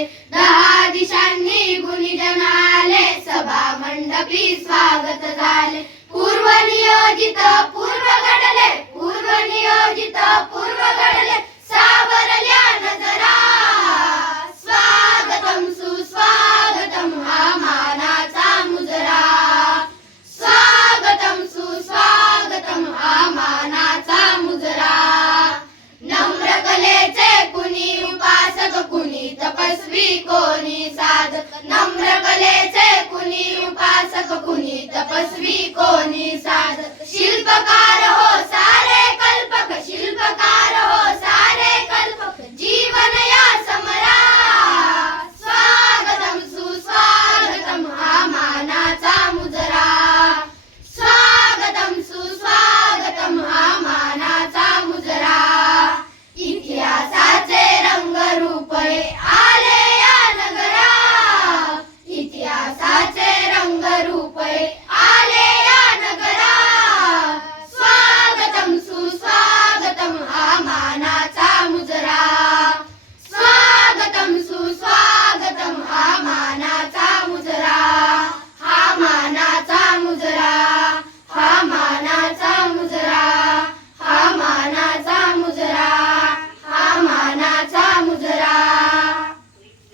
झाले, 10 दिशांनी गुणीजन आले, सभा मंडपी स्वागत झाले. पूर्व नियोजित पूर्व घडले, पूर्व नियोजित पूर्व घडले, सावरल्या नजरा. स्वागतम सुस्वागतम हा मानाचा मुजरा. स्वागतम सुस्वागतम हा मानाचा मुजरा. नम्र कलेचे कुणी उपासक, कुणी तपस्वी, कोणी साधक. नम्र कलेचे कुणी उपासक, कुणी तपस्वी, कोणी साधक. शिल्पकार हो